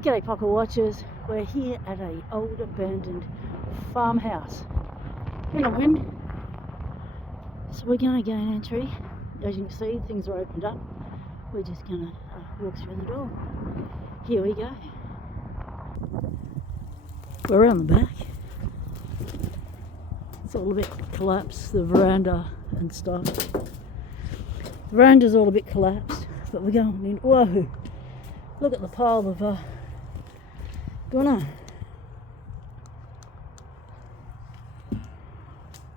G'day Pocket Watchers, we're here at a old abandoned farmhouse in a wind. So we're going to gain entry. As you can see, things are opened up. We're just going to walk through the door. Here we go. We're around the back. It's all a bit collapsed, the veranda and stuff. The veranda's all a bit collapsed, but we're going in. Whoa! Look at the pile of gunner.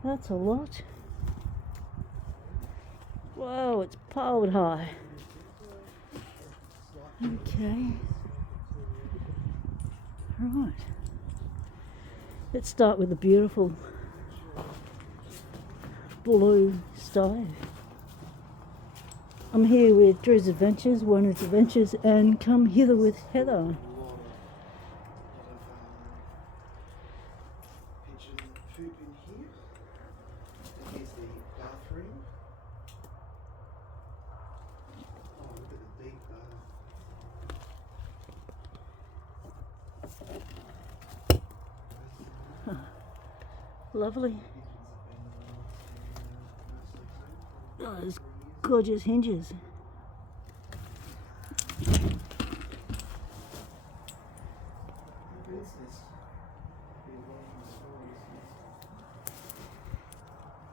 That's a lot. Whoa, it's piled high. Okay. Right. Let's start with the beautiful blue stove. I'm here with Drew's Adventures, Warner's Adventures, and Come Hither with Heather. Food in here. Here's the bathroom. Oh, look at the deep bath. Lovely. Oh, those gorgeous hinges.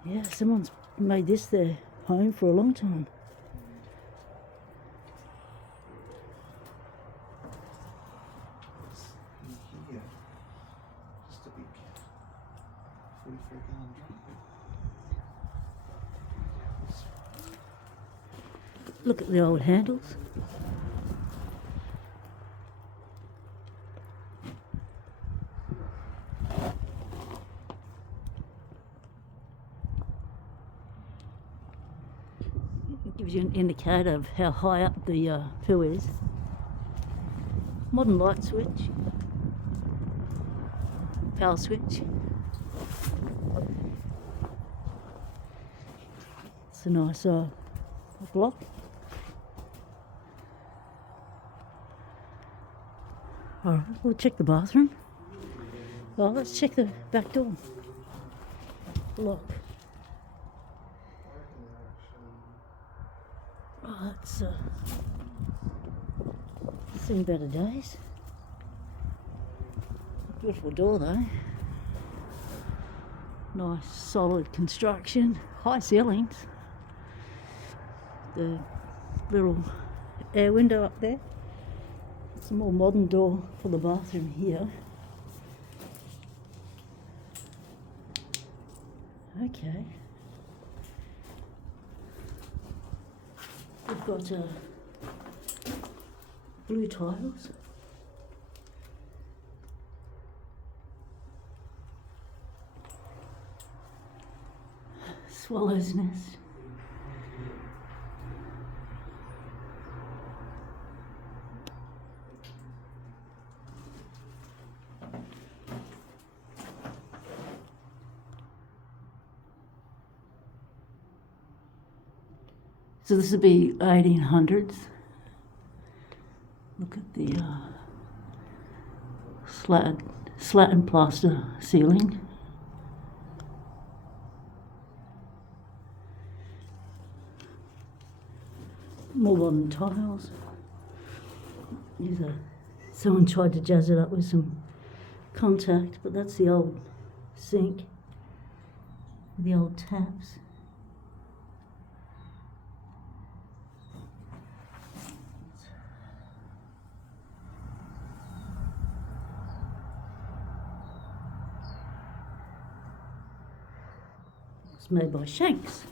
Yeah, someone's made this their home for a long time. In here, just a big 44-gallon drum. Look at the old handles. Gives you an indicator of how high up the poo is. Modern light switch. Power switch. It's a nice block. Alright, we'll check the bathroom. Well, let's check the back door. Lock. Oh, that's seen better days. Beautiful door though. Nice solid construction. High ceilings. The little air window up there. It's a more modern door for the bathroom here. Okay. We've got blue tiles. Swallow's nest. So this would be 1800s. Look at the slat and plaster ceiling. More modern tiles. Someone tried to jazz it up with some contact, but that's the old sink with the old taps. It's made by Shanks.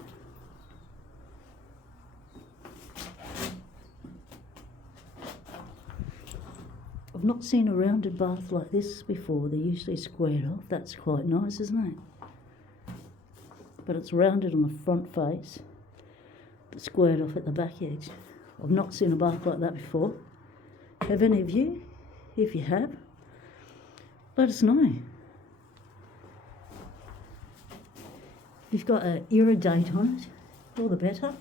I've not seen a rounded bath like this before. They're usually squared off. That's quite nice, isn't it? But it's rounded on the front face, but squared off at the back edge. I've not seen a bath like that before. Have any of you? If you have, let us know. If you've got an era date on it, all the better.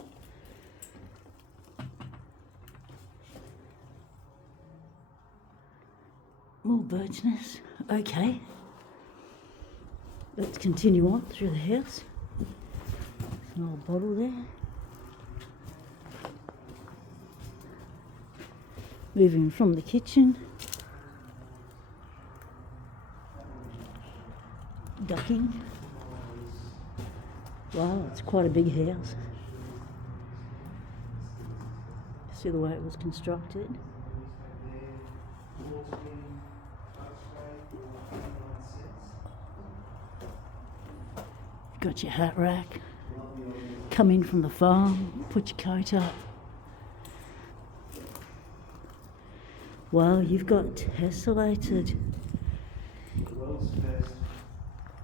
More bird's nests. Okay. Let's continue on through the house. An old bottle there. Moving from the kitchen. Ducking. Wow, it's quite a big house. See the way it was constructed. Got your hat rack. Come in from the farm, put your coat up. Wow, you've got tessellated. The world's first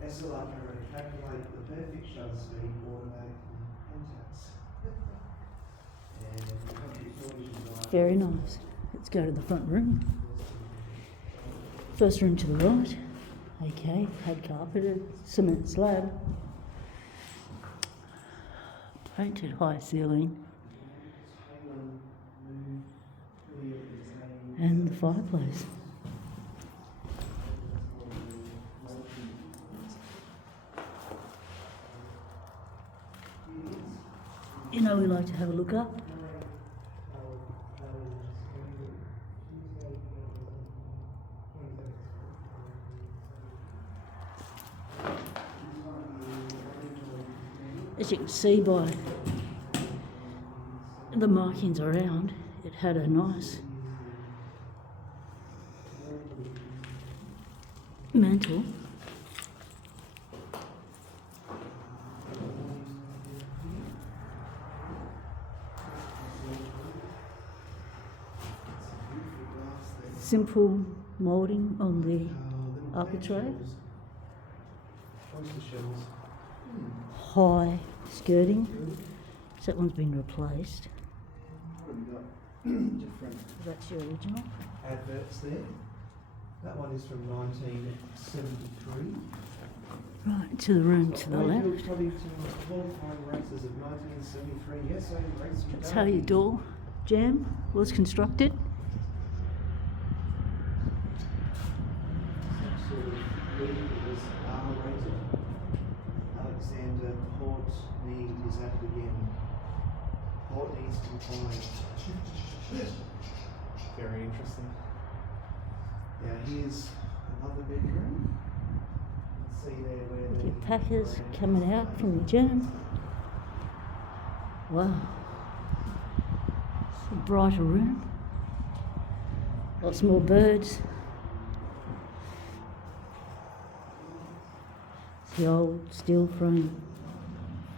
SLR camera to calculate the perfect shutter speed automatically and Very nice. Let's go to the front room. First room to the right. Okay, had carpeted, cement slab. Painted high ceiling. And the fireplace. You know, we like to have a look up. As you can see by the markings around, it had a nice mantle. Simple moulding on the architrave. High skirting. So that one's been replaced. different That's your original. adverts there. That one is from 1973. Right, to the room to the left. Qualifying races of 1973. Yes, I race you. That's how your door jamb was constructed. Some sort of lead that was R-rated. Alexander Portney is at it again. Portney's compliant. Very interesting. Now here's another bedroom. See there where Your packers coming out from the jam. Wow. It's a brighter room. Lots more birds. It's the old steel frame,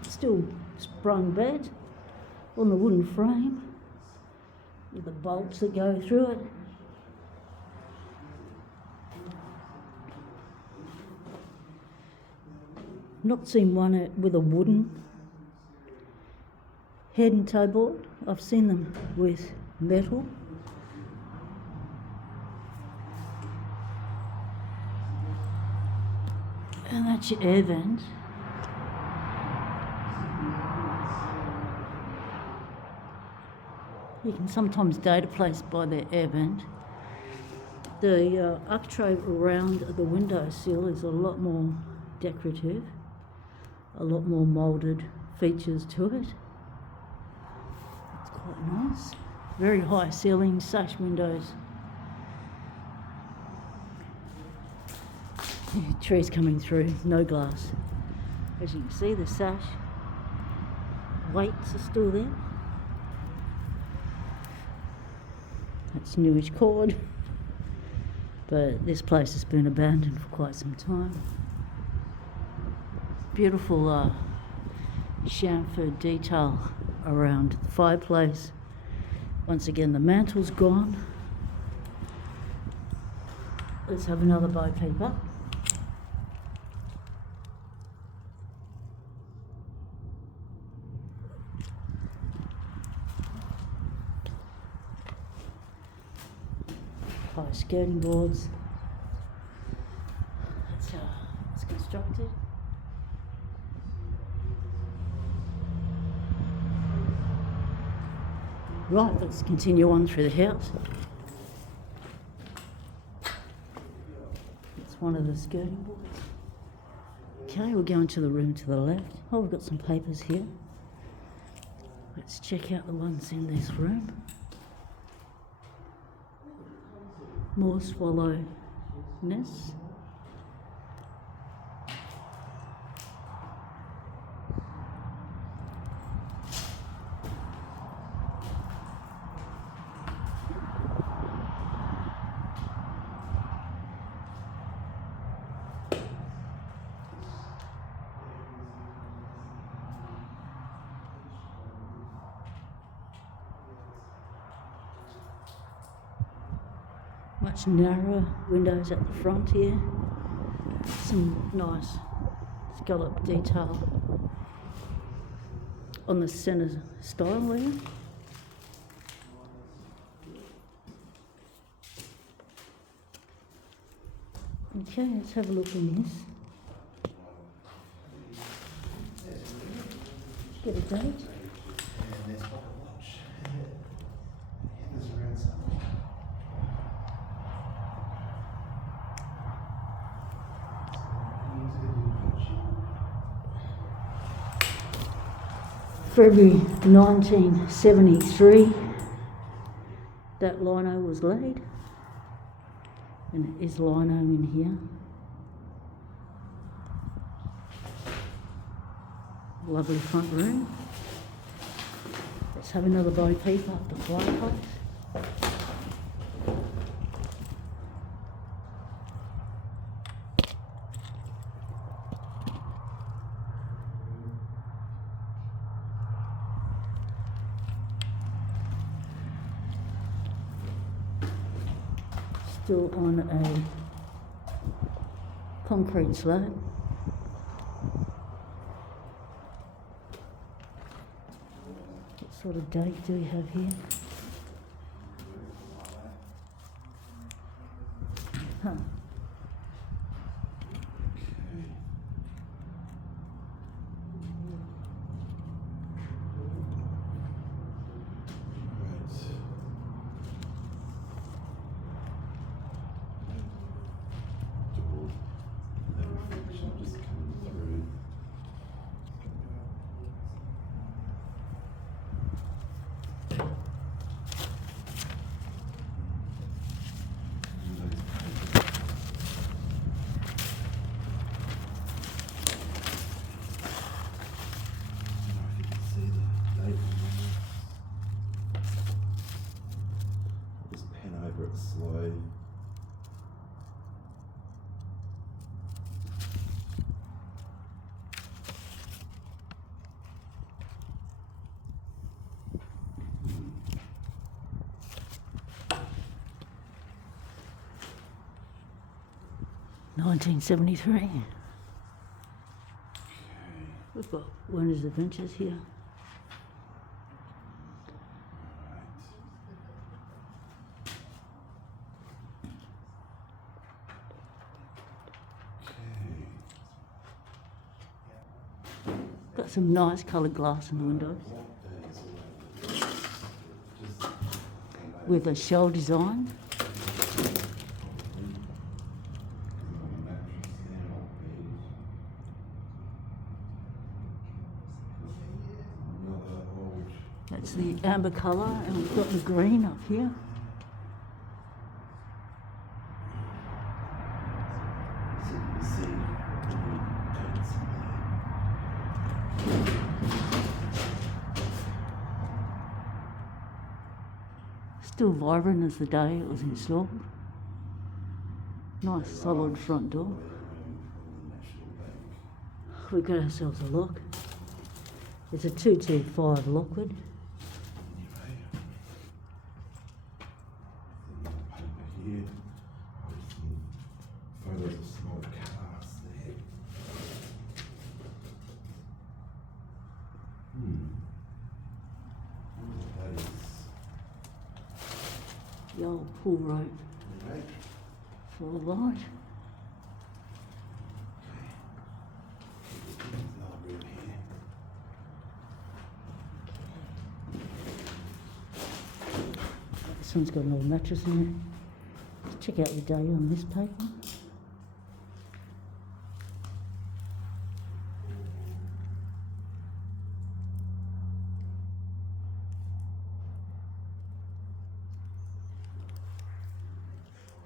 steel sprung bed on the wooden frame with the bolts that go through it. Not seen one with a wooden head and toe board. I've seen them with metal. And that's your air vent. You can sometimes date a place by their air vent. The architrave around the windowsill is a lot more decorative, a lot more moulded features to it. It's quite nice. Very high ceilings, sash windows. Trees coming through, no glass. As you can see, the sash weights are still there. That's newish cord, but this place has been abandoned for quite some time. Beautiful chamfer detail around the fireplace. Once again, the mantle's gone. Let's have another bo peep up. High skirting boards. That's how it's constructed. Right, let's continue on through the house. one of the skirting boards. Okay, we're going to the room to the left. Oh, we've got some papers here. Let's check out the ones in this room. More swallow nests. Much narrower windows at the front here. Some nice scallop detail on the centre style there. Okay, let's have a look in this. Get a date. And there's pocket watch. There's around something. February 1973, that lino was laid, and it is lino in here. Lovely front room. Let's have another bo peep up the fireplace. Still on a concrete slab. What sort of date do we have here? Huh. Slow. 1973. We've got Werner's Adventures here. Got some nice coloured glass in the windows with a shell design. That's the amber colour, and we've got the green up here. Still vibrant as the day it was installed. Nice solid front door. We got ourselves a lock. It's a 225 Lockwood. Photos of small cars there. That is The old pool rope right. for the light. Another room here. This one's got an old mattress in it. Let's check out the date on this paper.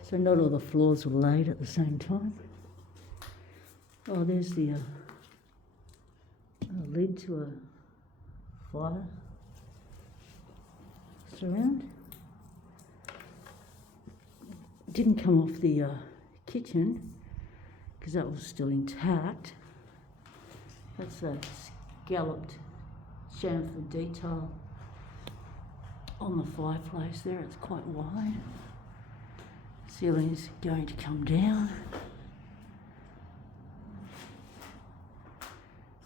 So not all the floors were laid at the same time. Oh, there's the lid to a fire surround. Didn't come off the kitchen because that was still intact. That's a scalloped chamfer detail on the fireplace there. It's quite wide. Ceiling's going to come down.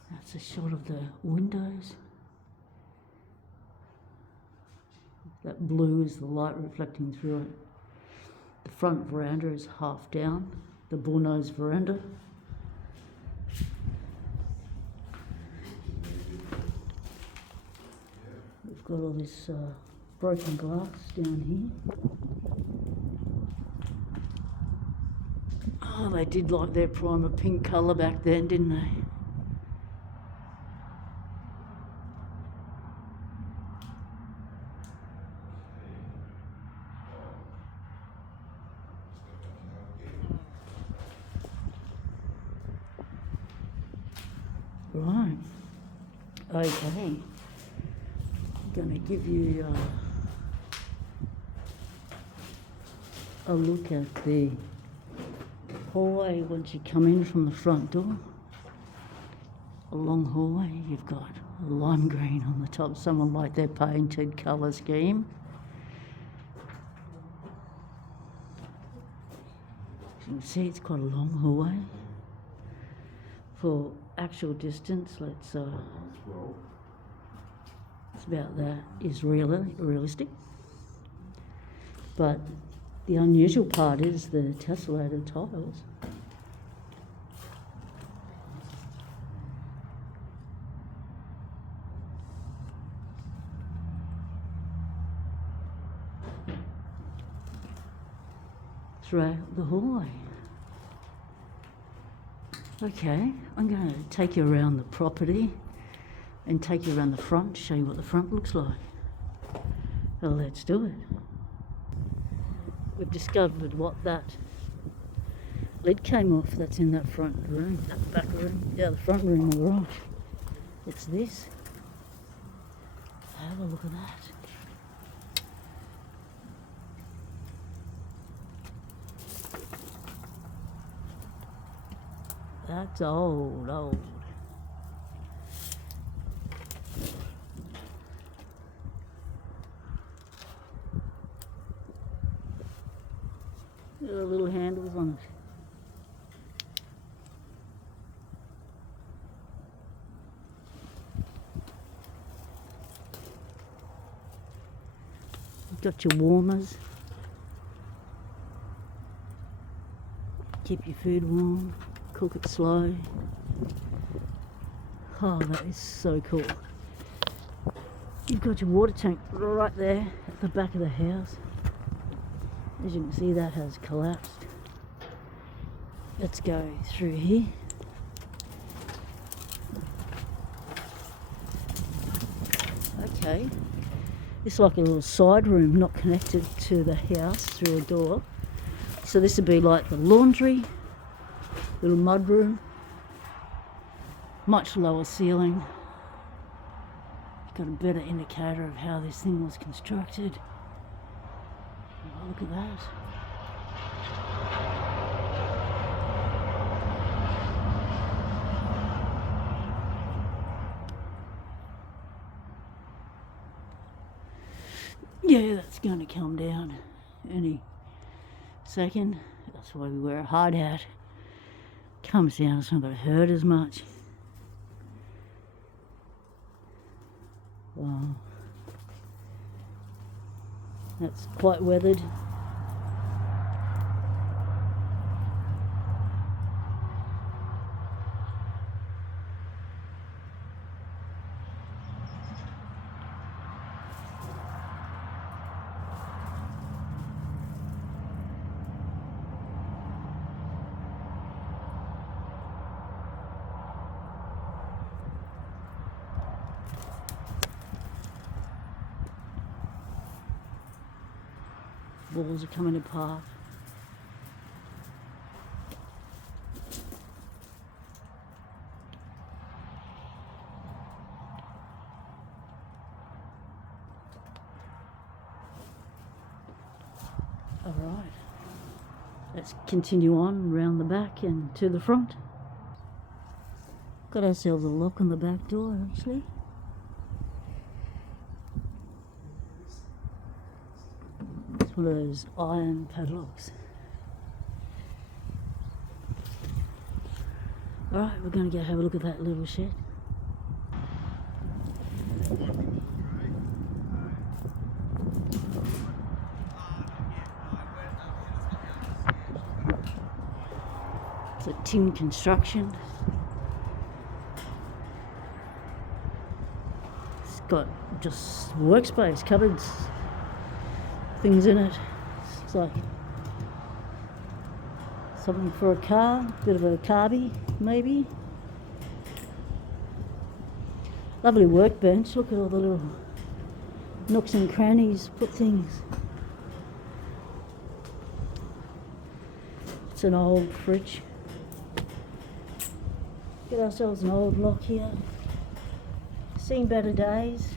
That's a shot of the windows. That blue is the light reflecting through it. The front veranda is half down, the bullnose veranda. We've got all this broken glass down here. Oh, they did like their primer pink colour back then, didn't they? Right. Okay. I'm going to give you a look at the hallway once you come in from the front door. A long hallway. You've got lime green on the top. Someone liked their painted colour scheme. As you can see, it's quite a long hallway. For actual distance, it's about that is realistic. But the unusual part is the tessellated tiles. Throughout the hallway. Okay, I'm going to take you around the property and take you around the front to show you what the front looks like. Well, let's do it. We've discovered what that lid came off that's in that front room, that back room. Yeah, the front room, all right. It's this. Have a look at that. That's old. There are little handles on it. You've got your warmers. Keep your food warm. Cook it slow. Oh, that is so cool. You've got your water tank right there at the back of the house. As you can see, that has collapsed. Let's go through here. Okay. It's like a little side room, not connected to the house through a door. So this would be like the laundry. Little mud room, much lower ceiling. Got a better indicator of how this thing was constructed. Oh, look at that. Yeah, that's going to come down any second. That's why we wear a hard hat. Comes down, it's not going to hurt as much. Wow. That's quite weathered. Walls are coming apart. Alright, let's continue on round the back and to the front. Got ourselves a lock on the back door actually. It's one of those iron padlocks. Alright, we're going to go have a look at that little shed. It's a tin construction. It's got just workspace, cupboards, things in it. It's like something for a car, bit of a carby maybe. Lovely workbench, look at all the little nooks and crannies, put things. It's an old fridge. Get ourselves an old lock here. Seen better days.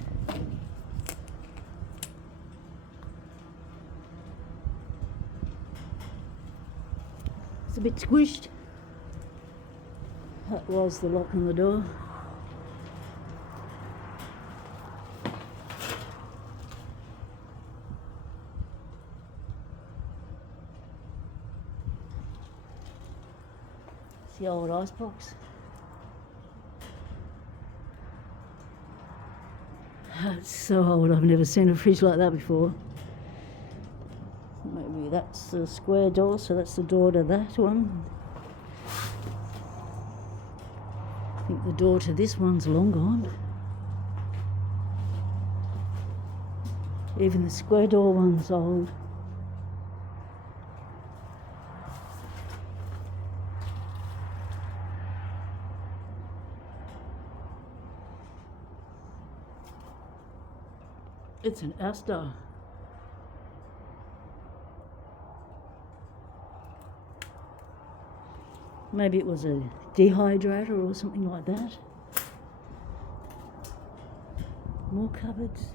It's a bit squished. That was the lock on the door. It's the old icebox. It's so old, I've never seen a fridge like that before. Maybe that's the square door, so that's the door to that one. I think the door to this one's long gone. Even the square door one's old. It's an Astor. Maybe it was a dehydrator or something like that. More cupboards.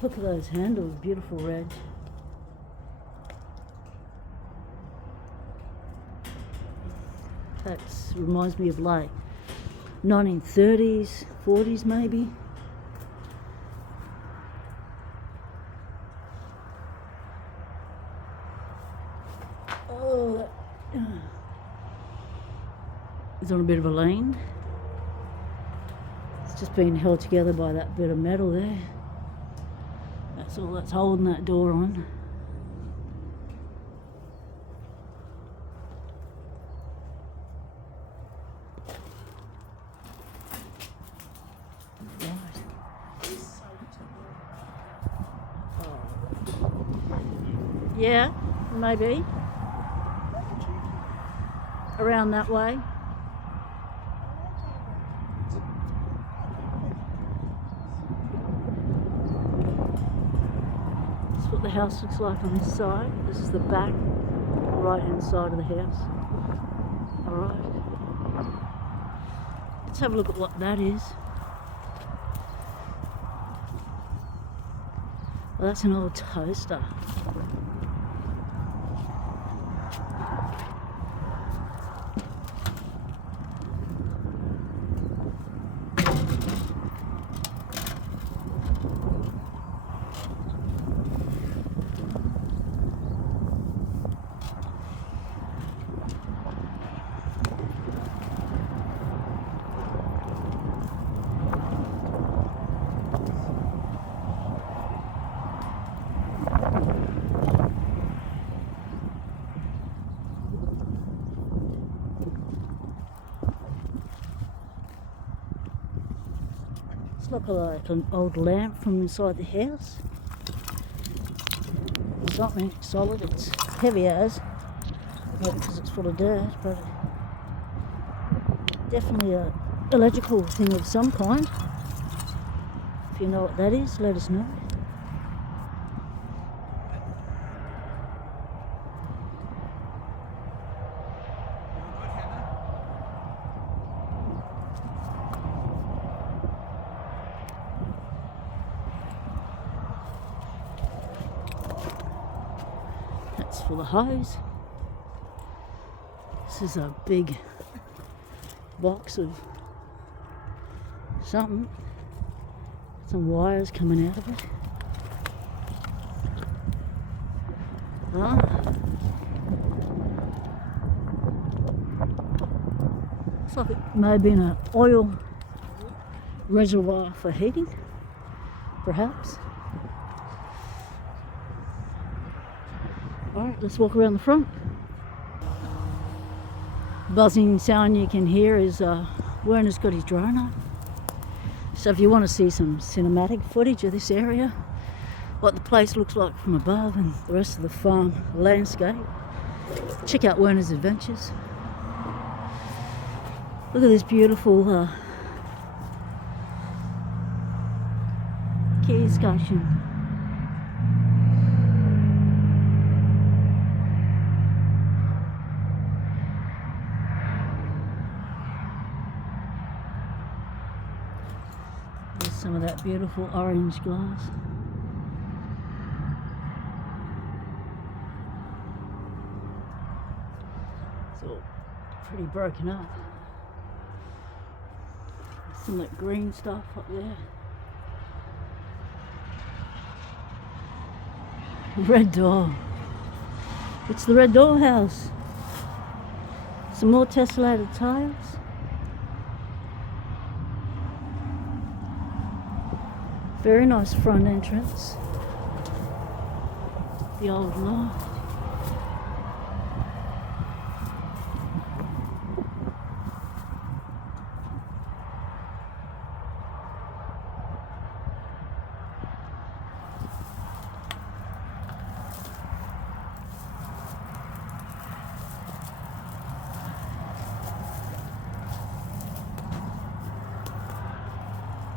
Look at those handles, beautiful red. That reminds me of like 1930s, 40s maybe. Oh, it's on a bit of a lane. It's just been held together by that bit of metal there. That's all that's holding that door on. Yeah, maybe. Around that way. This is what the house looks like on this side. This is the back, right hand side of the house. Alright. Let's have a look at what that is. Well, that's an old toaster. Look like an old lamp from inside the house. It's not really solid, it's heavy as, maybe because it's full of dirt, but definitely a electrical thing of some kind. If you know what that is, let us know. for the hose. This is a big box of something. Some wires coming out of it. Looks like it may have been an oil reservoir for heating, perhaps. Alright, let's walk around the front. Buzzing sound you can hear is Werner's got his drone up. So if you want to see some cinematic footage of this area, what the place looks like from above and the rest of the farm landscape, check out Werner's Adventures. Look at this beautiful key station. There's some of that beautiful orange glass. It's all pretty broken up. There's some of that green stuff up there. Red door. It's the red door house. Some more tessellated tiles. Very nice front entrance. The old loft.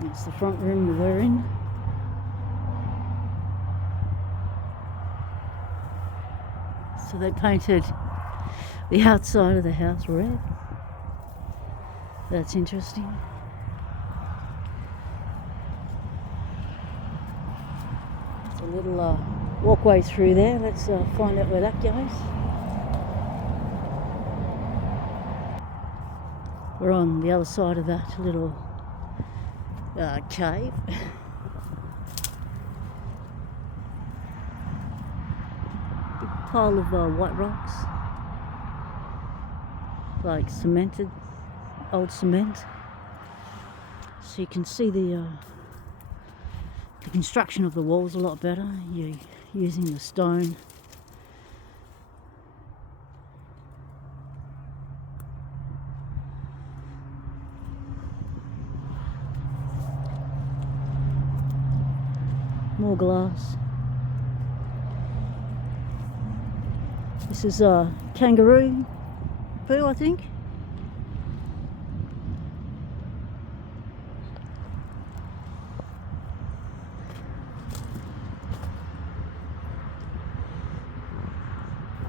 It's the front room we're in. So they painted the outside of the house red. That's interesting. There's a little walkway through there. Let's find out where that goes. We're on the other side of that little cave. Big pile of white rocks, like cemented, old cement. So you can see the construction of the walls a lot better. You're using the stone. More glass. This is a kangaroo poo, I think.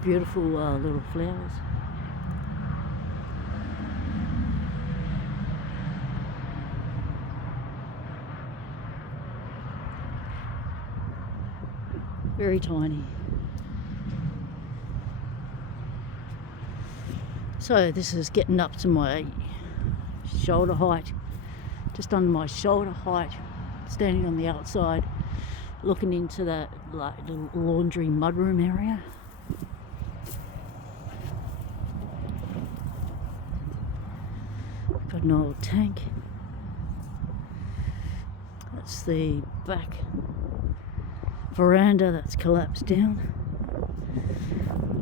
Beautiful little flowers. Very tiny. So this is getting up to my shoulder height, just under my shoulder height, standing on the outside, looking into that like little laundry mudroom area. Got an old tank. That's the back veranda that's collapsed down.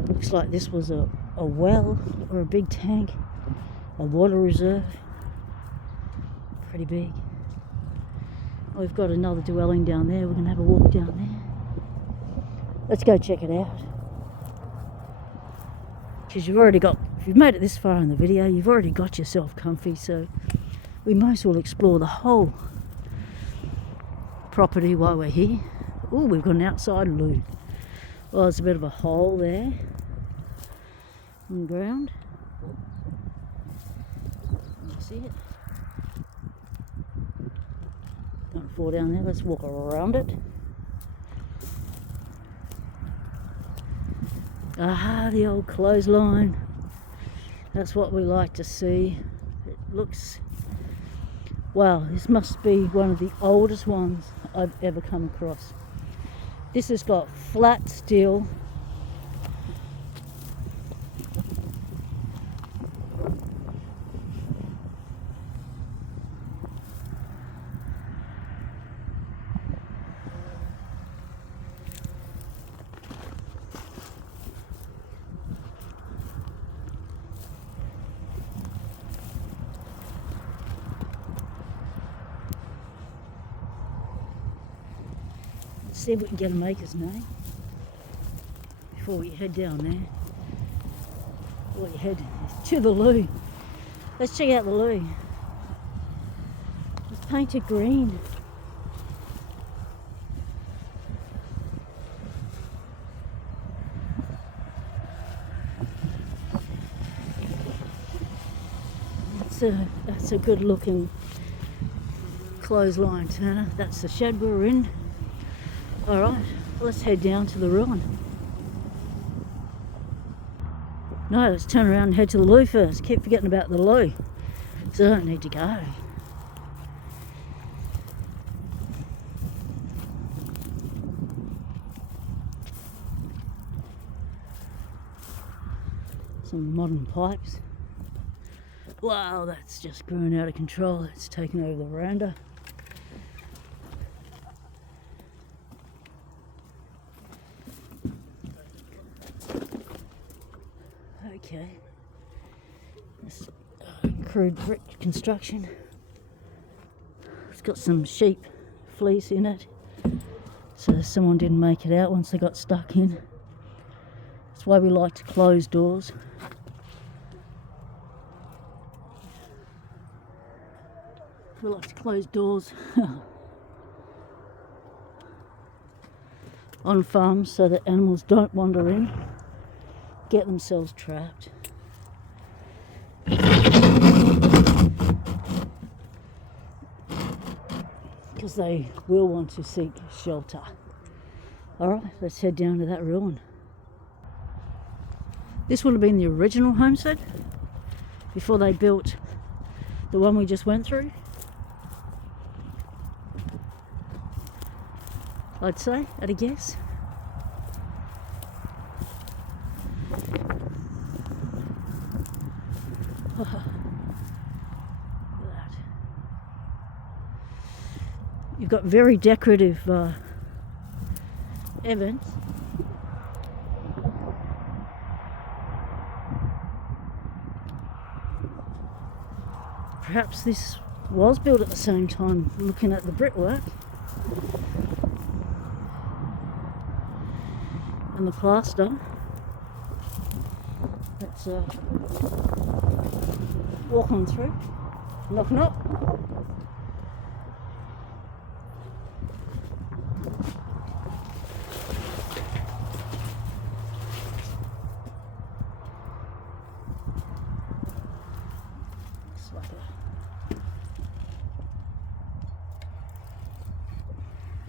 Looks like this was a well or a big tank, a water reserve. Pretty big. We've got another dwelling down there. We're going to have a walk down there. Let's go check it out. Because you've already got, if you've made it this far in the video, you've already got yourself comfy, so we might as well explore the whole property while we're here. Oh, we've got an outside loo. Well, there's a bit of a hole there in the ground. You see it? Don't fall down there. Let's walk around it. Ah, the old clothesline. That's what we like to see. It looks... Wow, this must be one of the oldest ones I've ever come across. This has got flat steel. See if we can get a maker's name before we head down there. Before we head to the loo. Let's check out the loo. It's painted green. That's a good looking clothesline turner. That's the shed we're in. Alright, let's head down to the ruin. No, let's turn around and head to the loo first. Keep forgetting about the loo, so I don't need to go. Some modern pipes. Wow, that's just grown out of control. It's taken over the veranda. Okay, this crude brick construction. It's got some sheep fleece in it, so someone didn't make it out once they got stuck in. That's why we like to close doors. We like to close doors on farms so that animals don't wander in, get themselves trapped. Because they will want to seek shelter. Alright, let's head down to that ruin. This would have been the original homestead before they built the one we just went through. I'd say, at a guess. You've got very decorative events. Perhaps this was built at the same time, looking at the brickwork and the plaster. Let's walk on through. Knock knock. Looks like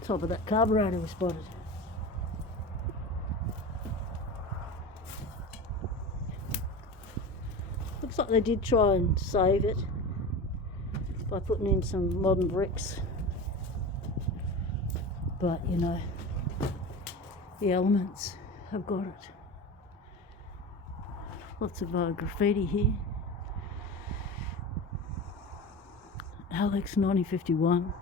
a top of that carburetor we spotted. Looks like they did try and save it by putting in some modern bricks, but you know, the elements have got it. Lots of graffiti here. Alex 1951.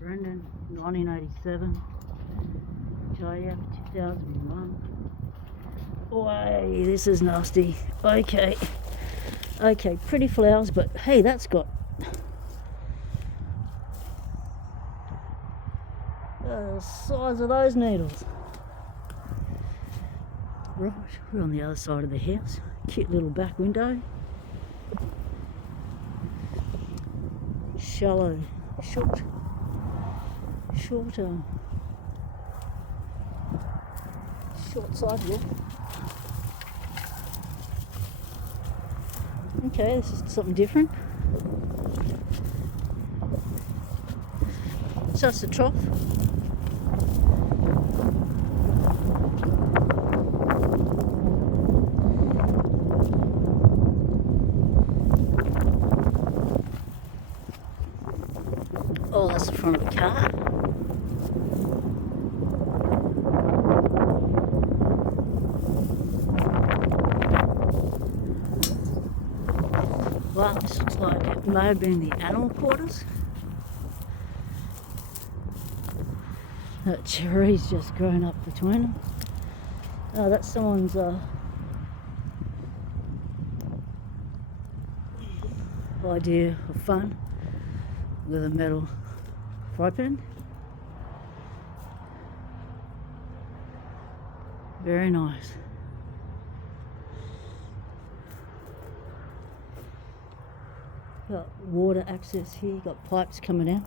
Brendan 1987. JF 2001. Way, this is nasty. Okay, pretty flowers, but hey, that's got the size of those needles. Right, we're on the other side of the house. Cute little back window. Shallow, short sidewalk. Okay, this is something different. So that's the trough. Oh, that's the front of the car. Wow, this looks like it may have been the animal quarters. That cherry's just grown up between them. Oh, that's someone's idea of fun with a metal fry pan. Very nice. Got water access here, got pipes coming out.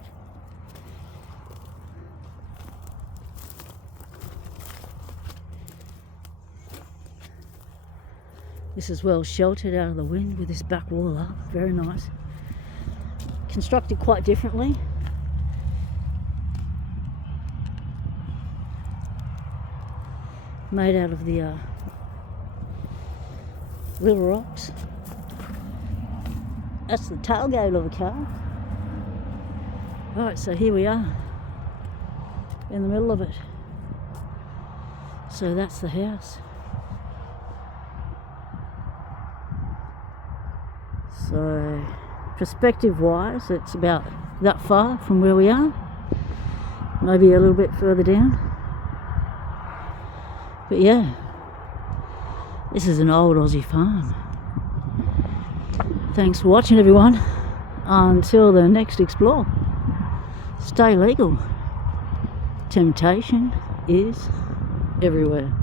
This is well sheltered out of the wind with this back wall up. Very nice. Constructed quite differently. Made out of the little rocks. That's the tailgate of the car. Right, so here we are in the middle of it. So that's the house. So perspective wise, it's about that far from where we are, maybe a little bit further down. But yeah, this is an old Aussie farm. Thanks for watching, everyone. Until the next explore, stay legal. Temptation is everywhere.